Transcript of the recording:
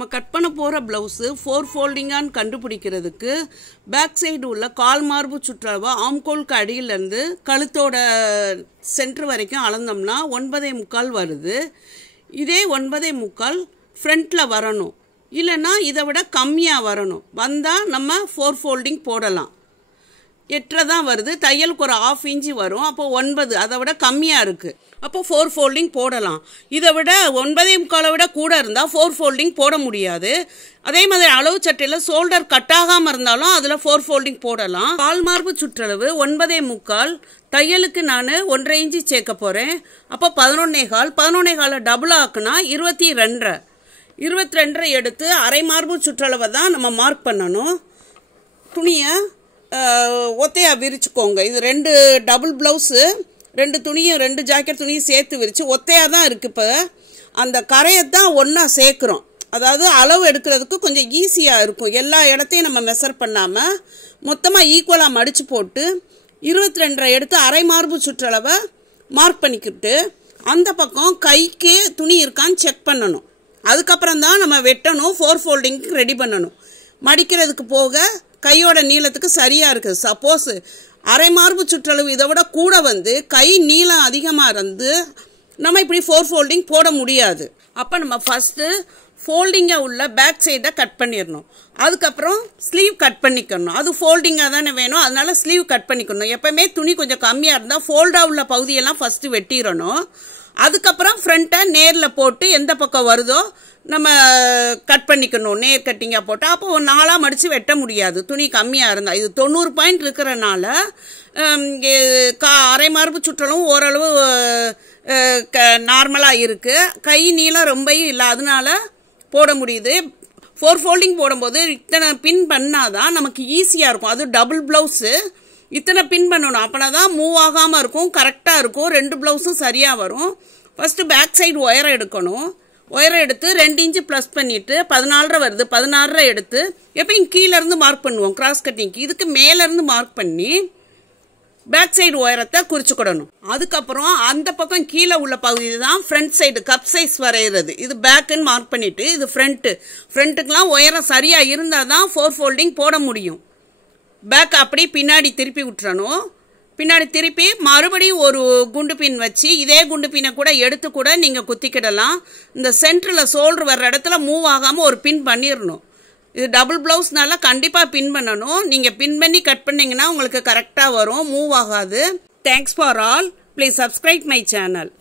நம்ம கட் பண்ண போகிற ப்ளவுஸு 4 ஃபோல்டிங்கான்னு கண்டுபிடிக்கிறதுக்கு பேக் சைடு உள்ள கால் மார்பு சுற்றளவை ஆம்கோலுக்கு அடியிலேருந்து கழுத்தோட சென்டர் வரைக்கும் அளந்தோம்னா 9.25 வருது. இதே 9.25 ஃப்ரண்ட்டில் வரணும், இல்லைன்னா இதை விட கம்மியாக வரணும். வந்தால் நம்ம 4 ஃபோல்டிங் போடலாம். 8 தான் வருது, தையலுக்கு ஒரு 1/2 இன்ச்சு வரும். அப்போ 9, அதை விட கம்மியாக இருக்குது. அப்போ 4 ஃபோல்டிங் போடலாம். இதை விட 9.25 விட கூட இருந்தால் 4 ஃபோல்டிங் போட முடியாது. அதே மாதிரி அளவு சட்டையில் ஷோல்டர் கட் ஆகாமல் இருந்தாலும் அதில் 4 ஃபோல்டிங் போடலாம். கால் மார்பு சுற்றளவு 9.25, தையலுக்கு நான் 1.5 இன்ச்சு சேர்க்க போகிறேன். அப்போ 11.25, 11.25 டபுள் ஆக்குனா 22. 22 எடுத்து அரை மார்பு சுற்றளவை தான் நம்ம மார்க் பண்ணணும். துணியை ஒத்தையாக விரிச்சுக்கோங்க. இது 2 டபுள் ப்ளவுஸு, 2 துணியும் 2 ஜாக்கெட் துணியும் சேர்த்து விரித்து ஒத்தையாக தான் இருக்குது. இப்போ அந்த கரையை தான் ஒன்றா சேர்க்குறோம். அதாவது அளவு எடுக்கிறதுக்கு கொஞ்சம் ஈஸியாக இருக்கும். எல்லா இடத்தையும் நம்ம மெஷர் பண்ணாமல் மொத்தமாக ஈக்குவலாக மடித்து போட்டு 22 எடுத்து அரை மார்பு சுற்றளவை மார்க் பண்ணிக்கிட்டு அந்த பக்கம் கைக்கு துணி இருக்கான்னு செக் பண்ணணும். அதுக்கப்புறம் தான் நம்ம வெட்டணும், 4 ஃபோல்டிங்க்கு ரெடி பண்ணணும். மடிக்கிறதுக்கு போக கையோட நீளத்துக்கு சரியாக இருக்குது. சப்போஸ் அரை மார்பு சுற்றளவு இதை விட கூட வந்து கை நீளம் அதிகமாக இருந்து நம்ம இப்படி 4 ஃபோல்டிங் போட முடியாது. அப்போ நம்ம ஃபஸ்ட்டு ஃபோல்டிங்காக உள்ள பேக் சைடை கட் பண்ணிடணும். அதுக்கப்புறம் ஸ்லீவ் கட் பண்ணிக்கணும். அது ஃபோல்டிங்காக தானே வேணும், அதனால ஸ்லீவ் கட் பண்ணிக்கணும். எப்போவுமே துணி கொஞ்சம் கம்மியாக இருந்தால் ஃபோல்டாக உள்ள பகுதியெல்லாம் ஃபஸ்ட்டு வெட்டிடணும். அதுக்கப்புறம் ஃப்ரண்ட்டை நேரில் போட்டு எந்த பக்கம் வருதோ நம்ம கட் பண்ணிக்கணும். நேர் கட்டிங்காக போட்டால் அப்போ 4ஆக மடித்து வெட்ட முடியாது, துணி கம்மியாக இருந்தால். இது 90 பாயிண்ட் இருக்கிறனால அரை மார்பு சுற்றலும் ஓரளவு நார்மலாக இருக்குது. கை நீளம் ரொம்பவும் இல்லை, அதனால போட முடியுது. 4 ஃபோல்டிங் போடும்போது இத்தனை பின் பண்ணாதான் நமக்கு ஈஸியாக இருக்கும். அது டபுள் ப்ளவுஸு, இத்தனை பின் பண்ணணும். அப்போனா தான் மூவ் ஆகாமல் இருக்கும், கரெக்டாக இருக்கும். 2 ப்ளவுஸும் சரியாக வரும். ஃபஸ்ட்டு பேக் சைடு ஒயரை எடுக்கணும். ஒயரை எடுத்து 2 இன்ச்சு ப்ளஸ் பண்ணிவிட்டு 14 வருது, 16 எடுத்து எப்பயும் கீழேருந்து மார்க் பண்ணுவோம் கிராஸ் கட்டிங்க்கு. இதுக்கு மேலேருந்து மார்க் பண்ணி பேக் சைடு ஒயரத்தை குறிச்சுக்கிடணும். அதுக்கப்புறம் அந்த பக்கம் கீழே உள்ள பகுதி தான் ஃப்ரண்ட் சைடு கப் சைஸ் வரைகிறது. இது பேக்குன்னு மார்க் பண்ணிவிட்டு இது ஃப்ரண்ட்டுக்கெலாம் ஒயரம் சரியாக இருந்தால் தான் 4 ஃபோல்டிங் போட முடியும். பேக் அப்படி பின்னாடி திருப்பி விட்டுறணும். பின்னாடி திருப்பி மறுபடியும் ஒரு குண்டு பின் வச்சு இதே குண்டு பின்னை கூட எடுத்து கூட நீங்கள் குத்திக்கிடலாம். இந்த சென்டரில் ஷோல்டர் வர்ற இடத்துல மூவ் ஆகாமல் ஒரு பின் பண்ணிடணும். இது டபுள் ப்ளவுஸ்னால கண்டிப்பாக பின் பண்ணணும். நீங்கள் பின் பண்ணி கட் பண்ணிங்கன்னா உங்களுக்கு கரெக்டாக வரும், மூவ் ஆகாது. Thanks for all. Please subscribe my channel.